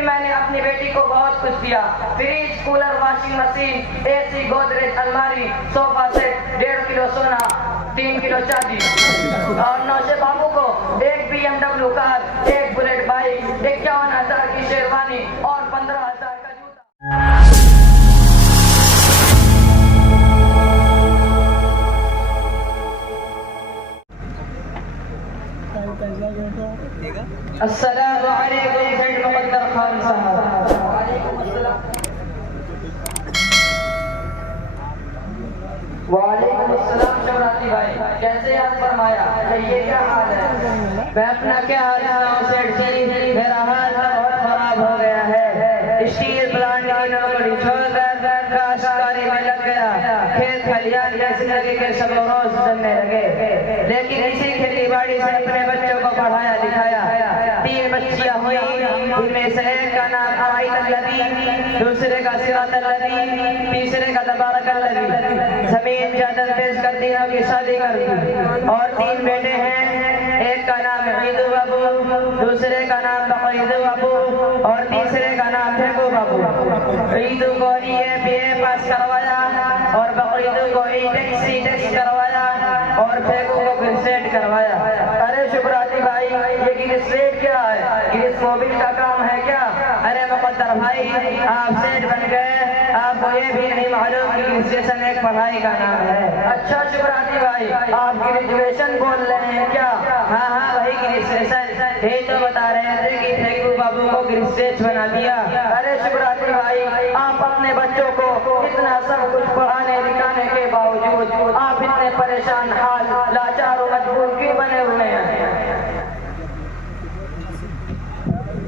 بھی میں نے اپنی بیٹی کو بہت کچھ دیا، فریج، کولر، واشنگ مشین، اے سی، گودریج، الماری، صوفہ سیٹ، 1.5 کلو سونا، 3 کلو چاندی، اور نوشے بابو کو 1 BMW کار، 1 بلیٹ بائک، 51,000 کی شیروانی اور 15,000 کا جوتا۔ السلام علیکم سید مقدر خان صاحب۔ وعلیکم السلام۔ وعلیکم السلام شمراتی بھائی، کیسے یاد فرمایا؟ یہ کیا حال ہے؟ میں اپنا کیا حال ہے سیٹ جی، میرا حال بہت خراب ہو گیا ہے۔ اسٹیل پلانٹ کی نوکری چھوڑ کر کاشتکاری میں لگ گیا، کھیت کھلیان کی زندگی کے شب و روز گزرنے لگے، لیکن اسی کھیتی باڑی سے اپنے بچوں کو پڑھایا لکھایا۔ 3 بچیاں ہوئیں، ان میں سے ایک کا نام آئیت الذی، دوسرے کا صراط الذی، تیسرے کا تبارک الذی۔ زمین جائیداد بیچ کر تینوں کی شادی کر دی، اور 3 بیٹے ہیں، ایک کا نام عیدو بابو، دوسرے کا نام بقیدو بابو، اور تیسرے کا نام بھیگو بابو۔ عیدو کو EA پاس کروایا، اور بقیدو کو ٹیکس کروایا، اور بھیگو کو گریجویٹ کروایا۔ ارے شکراتی بھائی، یہ گریجویٹ کیا ہے؟ گریس موبل کا کام ہے کیا؟ ارے مقدر بھائی، آپ سیٹ بن گئے، آپ کو یہ بھی نہیں معلوم کہ گریجویشن ایک پڑھائی کا نام ہے۔ اچھا شکراتی بھائی، آپ گریجویشن بول رہے ہیں کیا؟ ہاں وہی گریجویشن، یہی تو بتا رہے تھے کہ بھیگو بابو کو گریجویٹ بنا دیا۔ ارے شکراتی بھائی، آپ اپنے بچوں کو اتنا سب کچھ پڑھانے لکھانے کے باوجود آپ اتنے پریشان حال، لاچار و مجبور کیوں بنے ہوئے ہیں؟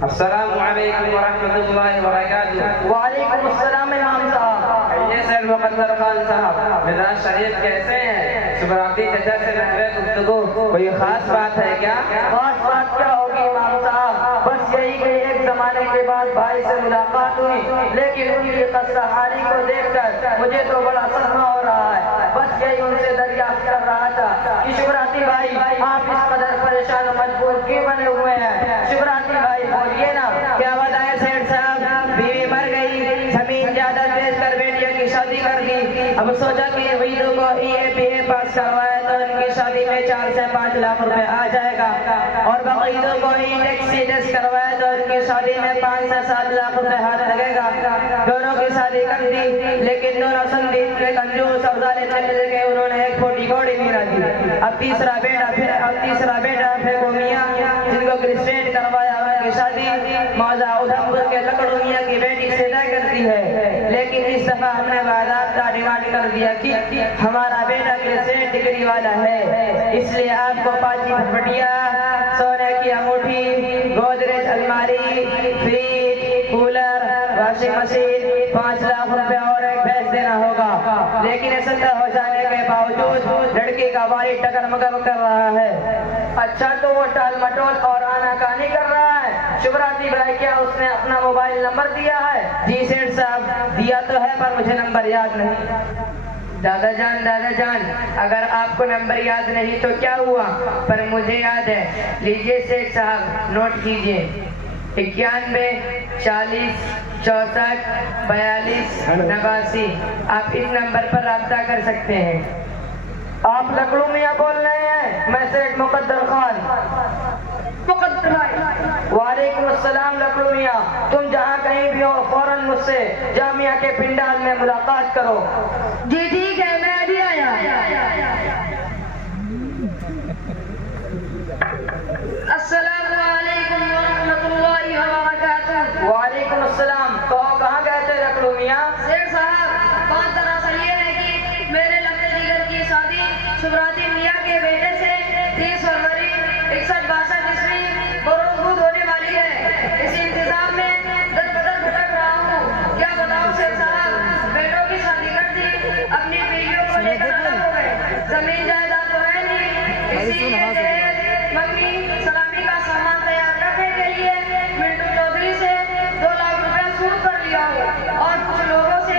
السلام علیکم ورحمۃ اللہ وبرکاتہ۔ وعلیکم السلام امام صاحب۔ یہ سید مقدر خان صاحب، مزاج شریف کیسے ہیں؟ شکراتی چچا سے محرے گفتگو، کوئی خاص بات ہے کیا؟ خاص بات کیا ہوگی امام صاحب، بس یہی کہ ایک زمانے کے بعد بھائی سے ملاقات ہوئی، لیکن ان کی قصہ حالی کو دیکھ کر مجھے تو بڑا صدمہ ہو رہا ہے۔ بس یہی ان سے دریافت کر رہا تھا کہ شکراتی بھائی آپ اس قدر پریشان و مجبور کیوں بنے ہوئے ہیں؟ شکراتی بھائی بولیے نا۔ کیا بتائیں سیٹ صاحب، بیوی مر گئی، زمین جائیداد بیچ کر بیٹیوں کی شادی کر دی۔ اب سوچا کہ عیدو کو EA پاس کروایا تو ان کی شادی میں 4 سے 5 لاکھ روپے آ جائے گا، اور بقیدو کو ٹیکس کروایا تو ان کی شادی میں 5 سے 7 لاکھ روپے ہاتھ لگے گا۔ دونوں کی شادی کر دی، لیکن دونوں سندین کے کنجوس اور ظالم مل کے انہوں نے ایک کھوٹی گھوڑی بھی رکھ دی۔ اب تیسرا بیٹا بھیگو میاں، جن کو گریجویٹ کروایا، ان کی شادی موضع ادھمپور کے لکڑو میاں کی بیٹی سے طے کرتی ہے، لیکن اس دفعہ ہم نے وعدات کا ڈیمانڈ کر دیا کہ ہمارا بیٹا گریجویٹ ڈگری والا ہے، اس لیے آپ کو 5 پھٹپٹیا، سونے کی انگوٹھی، گودریج الماری، fridge, cooler, washing machine, 5 lakh روپے اور ایک بھیج دینا ہوگا۔ لیکن ایسا ہو جانے کے باوجود لڑکی کا والد ٹکر مگر کر رہا ہے۔ اچھا تو وہ ٹال مٹول اور آناکانی کر رہا ہے؟ شکراتی بھائی کیا اس نے اپنا موبائل نمبر دیا ہے؟ جی سیٹ صاحب، دیا تو ہے پر مجھے نمبر یاد نہیں۔ دادا جان، اگر آپ کو نمبر یاد نہیں تو کیا ہوا، پر مجھے یاد ہے۔ لیجئے سیٹ صاحب نوٹ کیجئے، 91 40 64 42 89۔ آپ اس نمبر پر رابطہ کر سکتے ہیں۔ آپ لکڑو میاں بول رہے ہیں؟ میں سیٹ مقدر خان۔ مقدر بھائی وعلیکم السلام لکڑو میاں، تم جہاں کہیں بھی ہو فوراً مجھ سے جامعہ کے پنڈال میں ملاقات کرو۔ جی ٹھیک ہے، میں ابھی آیا۔ السلام علیکم ورحمۃ اللہ وبرکاتہ۔ وعلیکم السلام۔ تو کہاں گئے تھے لکڑو میاں؟ سیٹ صاحب، بات دراصل یہ ہے کہ میرے لمبے جگر کی شادی شکراتی میاں کے بیٹے سے 30 فروری 6162 عیسوی بروز ہونے والی ہے۔ اس انتظام میں در بدر بھٹک رہا ہوں۔ کیا بتاؤں سیٹ صاحب، بیٹوں کی شادی کر دی، اپنی بیویوں کو لے کر الگ ہو گئے، زمین جائیداد تو ہے نہیں، اسی لیے دہیج منگنی سلامی کا سامان تیار کرنے کے لیے منٹو چودھری سے 2 لاکھ روپے سود کر لیا ہوں، اور کچھ لوگوں سے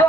2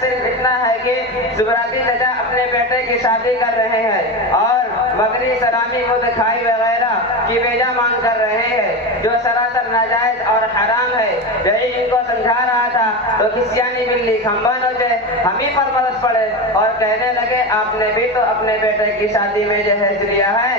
صرف اتنا ہے کہ زبراتی چچا اپنے بیٹے کی شادی کر رہے ہیں اور مغنی سلامی کو دکھائی وغیرہ کی بیجا مانگ کر رہے ہیں، جو سراسر ناجائز اور حرام ہے۔ یہی ان کو سمجھا رہا تھا تو کسیانی بلی کھمبا نوچے، ہم ہی پر برس پڑے اور کہنے لگے آپ نے بھی تو اپنے بیٹے کی شادی میں جہیز لیا ہے۔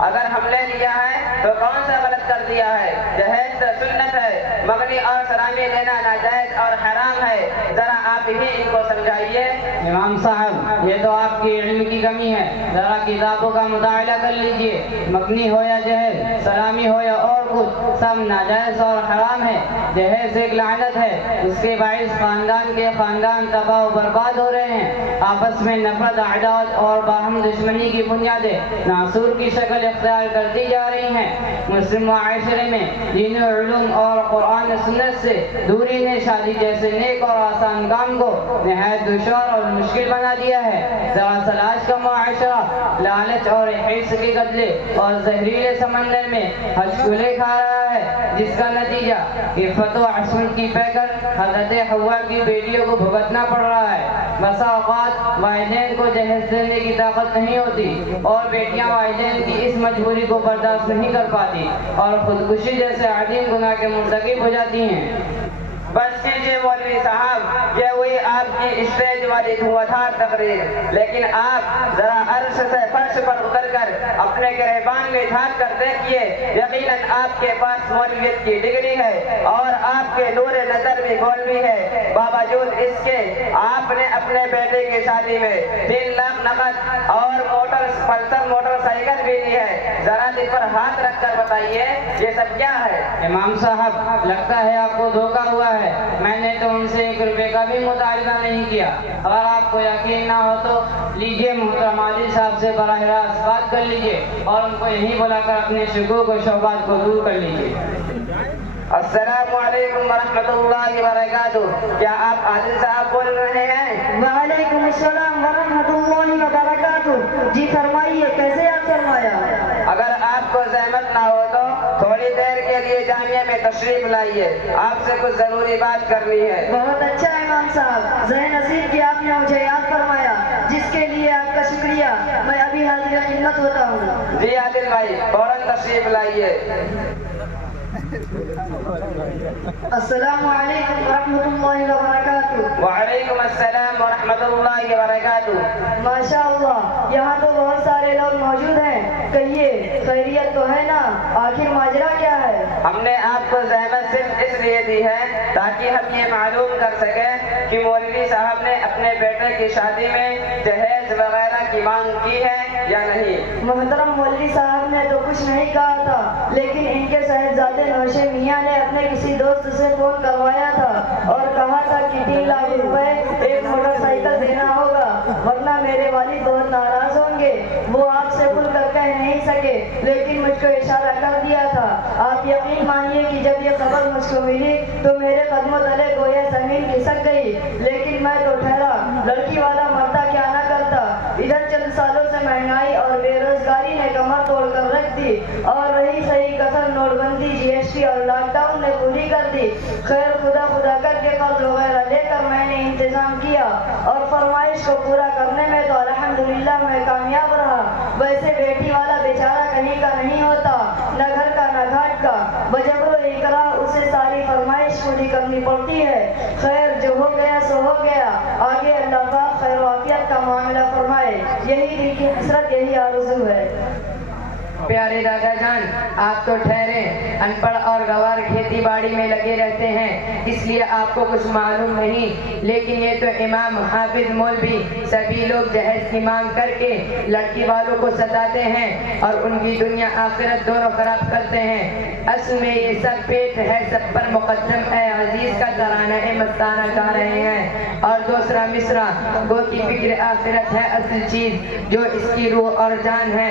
اگر ہم نے لیا ہے تو کون سا غلط کر دیا ہے؟ جہیز تو سنت ہے، مغنی اور سلامی لینا ناجائز اور حرام ہے، ذرا آپ ہی ان کو سمجھائیے۔ امام صاحب یہ تو آپ کی علم کی کمی ہے، ذرا کتابوں کا مطالعہ کر لیجئے، مغنی ہو یا جہیز، سلامی ہو یا اور کچھ، سب ناجائز اور حرام ہے۔ جہیز ایک لعنت ہے، اس کے باعث خاندان کے خاندان تباہ و برباد ہو رہے ہیں، آپس میں نفرت عداوت اور باہم دشمنی کی بنیادیں ناسور کی شکل اختیار کرتی جا رہی ہیں۔ مسلم معاشرے میں دین و علوم اور قرآن سنت سے دوری نے شادی جیسے نیک اور آسان کام کو نہایت دشوار اور مشکل بنا دیا ہے۔ ذرا سلاج کا معاشرہ لالچ اور حرص کے قتلے اور زہریلے سمندر میں ہچکولے کھا رہا ہے، جس کا نتیجہ عفت و عصمت کی پیکر حضرت حوا کی بیٹیوں کو بھگتنا پڑ رہا ہے۔ بسا اوقات والدین کو جہیز دینے کی طاقت نہیں ہوتی اور بیٹیاں والدین کی اس مجبوری کو برداشت نہیں کر پاتی اور خودکشی جیسے عظیم گناہ کے مرتکب ہو جاتی ہیں۔ بس کیجیے مولوی صاحب، یہ ہوئی آپ کی اسٹیج والی دھواں تقریر، لیکن آپ ذرا عرش سے فرش پر اتر کر اپنے گریبان میں جھانک کر دیکھیے، یقیناً آپ کے پاس مولویت کی ڈگری ہے اور آپ کے نور نظر بھی مولوی ہے، باوجود اس کے آپ نے اپنے بیٹے کی شادی میں 3 لاکھ نقد اور پلسر موٹر سائیکل بھی لی ہے۔ ذرا دل پر ہاتھ رکھ کر بتائیے یہ سب کیا ہے؟ امام صاحب لگتا ہے آپ کو دھوکہ ہوا ہے، میں نے تو ان سے 1 روپے کا بھی مطالبہ نہیں کیا۔ اگر آپ کو یقین نہ ہو تو لیجئے محترم عادل صاحب سے براہ راست بات کر لیجئے اور ان کو یہیں بلا کر اپنے شکوک و شبہات کو دور کر لیجئے۔ السلام علیکم ورحمۃ اللہ وبرکاتہ، کیا آپ عادل صاحب بول رہے ہیں؟ وعلیکم السلام ورحمۃ اللہ وبرکاتہ، جی فرمائیے کیسے آپ فرمایا؟ اگر آپ کو زحمت نہ ہو تو تھوڑی دیر کے لیے جامعہ میں تشریف لائیے، آپ سے کچھ ضروری بات کرنی ہے۔ بہت اچھا امام صاحب، ذہن نصیب کی آپ نے مجھے یاد فرمایا، جس کے لیے آپ کا شکریہ، میں ابھی حاضر خدمت ہوتا ہوں۔ جی عادل بھائی فوراً تشریف لائیے۔ السلام علیکم ورحمۃ اللہ وبرکاتہ۔ وعلیکم السلام ورحمۃ اللہ وبرکاتہ۔ ماشاء اللہ، یہاں تو بہت سارے لوگ موجود ہیں، کہیے خیریت تو ہے نا؟ آخر ماجرا کیا ہے؟ ہم نے آپ کو زحمت صرف اس لیے دی ہے تاکہ ہم یہ معلوم کر سکیں کہ مولوی صاحب نے اپنے بیٹے کی شادی میں جہیز وغیرہ کی مانگ کی ہے یا نہیں۔ محترم مولوی صاحب نے تو کچھ نہیں کہا تھا، لیکن ان کے صاحبزادے نوشے میاں نے اپنے کسی دوست سے فون کروایا تھا اور کہا تھا کہ 3 لاکھ روپے ایک موٹر سائیکل دینا ہوگا، ورنہ میرے والد بہت ناراض ہوں گے۔ وہ آپ سے کھل کر کہہ نہیں سکے، لیکن مجھ کو اشارہ کر دیا تھا۔ آپ یقین مانیے کہ جب یہ خبر مجھ کو ملی تو میرے قدموں تلے گویا زمین کھسک گئی، لیکن میں تو ٹھہرا، لڑکی والا مرتا کیا نہ کرتا۔ ادھر چند سالوں سے مہنگائی اور بے روزگاری نے کمر توڑ کر رکھ دی، اور رہی صحیح کسر نوٹ بندی، GST اور لاک ڈاؤن نے پوری کر دی۔ خیر خدا کر کے قرض وغیرہ لے کر میں نے انتظام کیا اور فرمائش کو پورا کرنے میں تو الحمدللہ میں کامیاب رہا۔ ویسے بیٹی والا بیچارہ کہیں کا نہیں ہوتا، نہ گھر کا نہ گھاٹ کا، بجبر و اکراہ اسے ساری فرمائش پوری کرنی پڑتی ہے۔ خیر جو ہو گیا سو ہو گیا، آگے اللہ پاک خیر و عافیت کا معاملہ فرمائے، یہی دل کی حسرت، یہی آرزو ہے۔ پیارے دادا جان، آپ تو ٹھہرے، ان پڑھ اور گوار کھیتی باڑی میں لگے رہتے ہیں، اس لیے آپ کو کچھ معلوم نہیں، لیکن یہ تو امام حافظ مولوی سبھی لوگ جہیز کی مانگ کر کے لڑکی والوں کو ستاتے ہیں اور ان کی دنیا آخرت دونوں خراب کرتے ہیں۔ اصل میں یہ سب پیٹ ہے سب پر مقدم اے عزیز کا ترانہ مستانہ گا رہے ہیں، اور دوسرا مصرع گو کی فکر آخرت ہے اصل چیز جو اس کی روح اور جان ہے،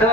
2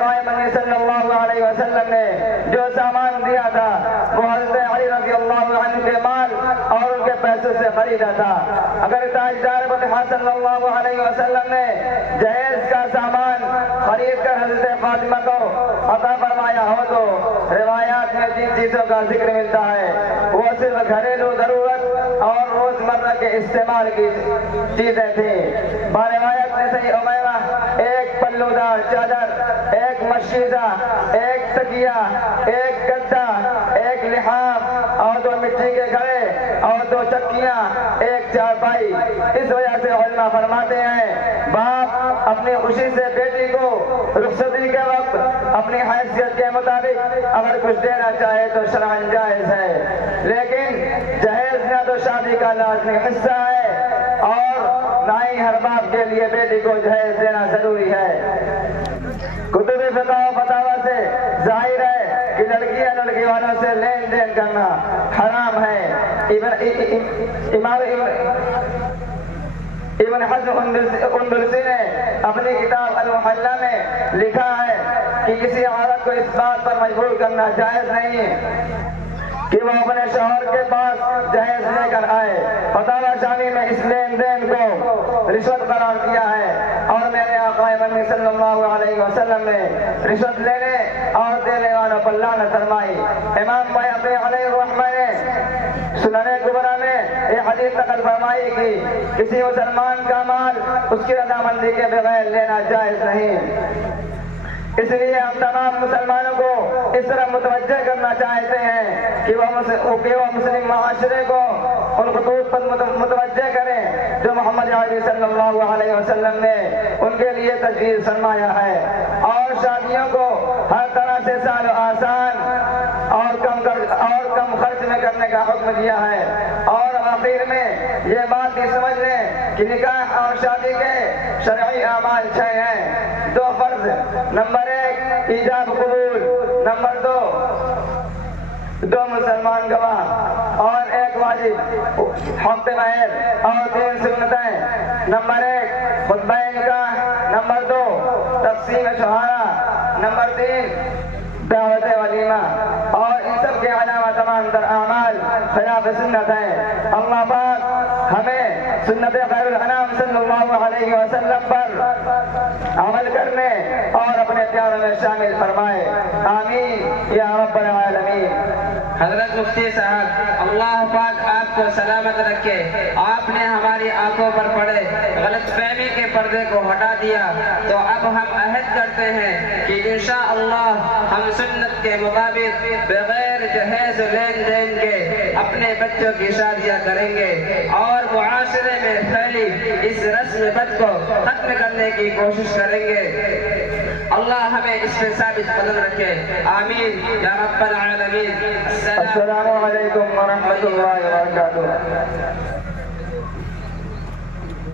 آقا مدنی صلی اللہ علیہ وسلم نے جو سامان دیا تھا وہ حضرت علی رضی اللہ عنہ کے مال اور ان کے پیسوں سے خریدا تھا. اگر تاجدار بطحہ صلی اللہ علیہ وسلم نے جہیز کا سامان خرید کر حضرت فاطمہ کو عطا فرمایا ہو تو روایات میں جن چیزوں کا ذکر ملتا ہے وہ صرف گھریلو ضرورت اور روزمرہ کے استعمال کی چیزیں تھیں. باروایت میں صحیح عمیرہ ایک پلودار چادر، ایک مشیزہ، ایک تکیہ، ایک گدا، ایک لحاف اور 2 مٹی کے گھڑے اور 2 چکیاں، ایک چارپائی. اس وجہ سے علماء فرماتے ہیں باپ اپنی خوشی سے بیٹی کو رخصتی کے وقت اپنی حیثیت کے مطابق اگر کچھ دینا چاہے تو شرعاً جائز ہے، لیکن جہیز نہ تو شادی کا لازمی حصہ ہے اور نہ ہی ہر باپ کے لیے بیٹی کو جہیز دینا ضروری ہے. کتب فقہ و فتاوی سے ظاہر ہے کہ لڑکیاں لڑکی والوں سے لین دین کرنا حرام ہے. ابن حزم اندلسی نے اپنی کتاب المحلہ میں لکھا ہے کہ کسی عورت کو اس بات پر مجبور کرنا جائز نہیں ہے کہ وہ اپنے شوہر کے پاس جہیز لے کر آئے. فتاوی شامی میں اس لین دین کو رشوت قرار دیا ہے اور میرے آقا مدنی صلی اللہ علیہ وسلم نے رشوت لینے اور دینے والوں پر لعنت فرمائی. امام بیہقی علیہ الرحمہ نے سنن کبریٰ میں یہ حدیث نقل فرمائی کہ کسی مسلمان کا مال اس کی رضامندی کے بغیر لینا جائز نہیں. اس لیے ہم تمام مسلمانوں کو اس طرح متوجہ کرنا چاہتے ہیں کہ وہ مسلم معاشرے کو ان خطوط پر متوجہ کریں جو محمد عربی صلی اللہ علیہ وسلم نے ان کے لیے تجویز فرمایا ہے، اور شادیوں کو ہر طرح سے سہل و آسان اور کم خرچ میں کرنے کا حکم دیا ہے. اور آخر میں یہ بات بھی سمجھ لیں کہ نکاح اور شادی کے شرعی اعمال 6 ہیں. 2 فرض، نمبر 1 ایجاب قبول، نمبر 2 مسلمان گواہ اور 1 واجب حق مہر اور 3 سنتیں. نمبر 1 خطبہ نکاح، نمبر 2 تقسیم شہارہ، نمبر 3 دعوت ولیمہ. اور ان سب کے علاوہ تمام تر اعمال خلاف سنت ہیں. اللہ پاک ہمیں سنت خیر الانام صلی اللہ علیہ وسلم پر عمل کرنے اور اپنے پیاروں میں شامل فرمائے. آمین یا رب العالمین. حضرت مفتی صاحب اللہ پاک آپ کو سلامت رکھے. آپ نے ہماری آنکھوں پر پڑے غلط فہمی کے پردے کو ہٹا دیا، تو اب ہم عہد کرتے ہیں کہ انشاءاللہ ہم سنت کے مطابق بغیر جہیز لین دین کے اپنے بچوں کی شادیاں کریں گے اور معاشرے میں پھیلی اس رسم بد کو ختم کرنے کی کوشش کریں گے. اللہ ہمیں اس پہ ثابت قدم رکھے. آمین یا رب العالمین. السلام علیکم ورحمۃ اللہ وبرکاتہ.